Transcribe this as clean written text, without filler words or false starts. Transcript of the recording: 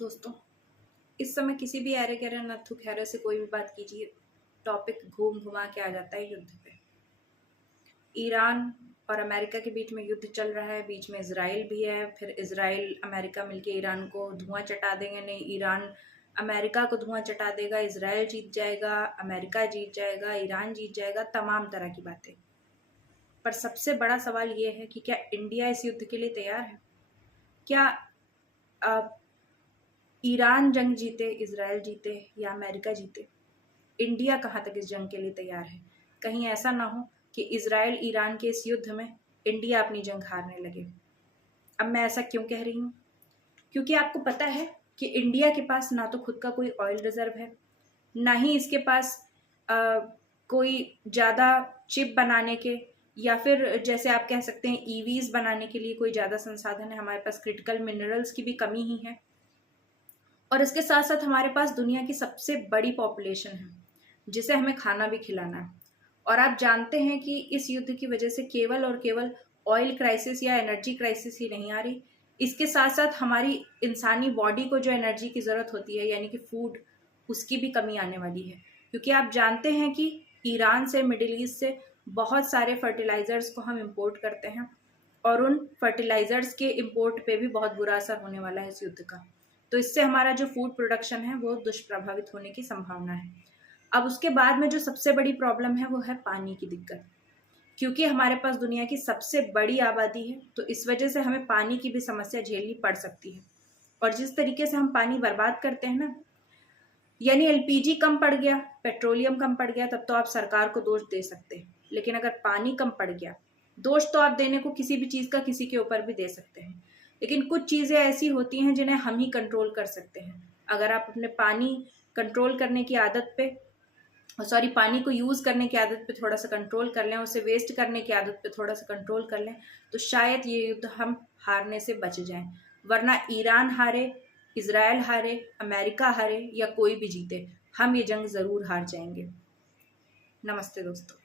दोस्तों, इस समय किसी भी ऐरे गैरे नत्थु खैरे से कोई भी बात कीजिए, टॉपिक घूम घुमा के आ जाता है युद्ध पे। ईरान और अमेरिका के बीच में युद्ध चल रहा है, बीच में इजराइल भी है। फिर इजराइल अमेरिका मिलके ईरान को धुआं चटा देंगे, नहीं ईरान अमेरिका को धुआं चटा देगा, इजराइल जीत जाएगा, अमेरिका जीत जाएगा, ईरान जीत जाएगा, तमाम तरह की बातें। पर सबसे बड़ा सवाल ये है कि क्या इंडिया इस युद्ध के लिए तैयार है? क्या ईरान जंग जीते, इजराइल जीते या अमेरिका जीते, इंडिया कहाँ तक इस जंग के लिए तैयार है? कहीं ऐसा ना हो कि इजराइल ईरान के इस युद्ध में इंडिया अपनी जंग हारने लगे। अब मैं ऐसा क्यों कह रही हूँ? क्योंकि आपको पता है कि इंडिया के पास ना तो खुद का कोई ऑयल रिजर्व है, ना ही इसके पास कोई ज़्यादा चिप बनाने के या फिर जैसे आप कह सकते हैं ईवीज बनाने के लिए कोई ज़्यादा संसाधन है। हमारे पास क्रिटिकल मिनरल्स की भी कमी ही है, और इसके साथ साथ हमारे पास दुनिया की सबसे बड़ी पॉपुलेशन है जिसे हमें खाना भी खिलाना है। और आप जानते हैं कि इस युद्ध की वजह से केवल और केवल ऑयल क्राइसिस या एनर्जी क्राइसिस ही नहीं आ रही, इसके साथ साथ हमारी इंसानी बॉडी को जो एनर्जी की ज़रूरत होती है यानी कि फूड, उसकी भी कमी आने वाली है। क्योंकि आप जानते हैं कि ईरान से, मिडिल ईस्ट से बहुत सारे फर्टिलाइजर्स को हम इम्पोर्ट करते हैं, और उन फर्टिलाइजर्स के इम्पोर्ट पे भी बहुत बुरा असर होने वाला है इस युद्ध का। तो इससे हमारा जो फूड प्रोडक्शन है वो दुष्प्रभावित होने की संभावना है। अब उसके बाद में जो सबसे बड़ी प्रॉब्लम है वो है पानी की दिक्कत। क्योंकि हमारे पास दुनिया की सबसे बड़ी आबादी है, तो इस वजह से हमें पानी की भी समस्या झेलनी पड़ सकती है। और जिस तरीके से हम पानी बर्बाद करते हैं ना, यानी एलपीजी कम पड़ गया, पेट्रोलियम कम पड़ गया, तब तो आप सरकार को दोष दे सकते हैं। लेकिन अगर पानी कम पड़ गया, दोष तो आप देने को किसी भी चीज़ का किसी के ऊपर भी दे सकते हैं, लेकिन कुछ चीज़ें ऐसी होती हैं जिन्हें हम ही कंट्रोल कर सकते हैं। अगर आप अपने पानी कंट्रोल करने की आदत पे पानी को यूज़ करने की आदत पे थोड़ा सा कंट्रोल कर लें, उसे वेस्ट करने की आदत पे थोड़ा सा कंट्रोल कर लें, तो शायद ये युद्ध हम हारने से बच जाएं। वरना ईरान हारे, इजराइल हारे, अमेरिका हारे या कोई भी जीते, हम ये जंग ज़रूर हार जाएंगे। नमस्ते दोस्तों।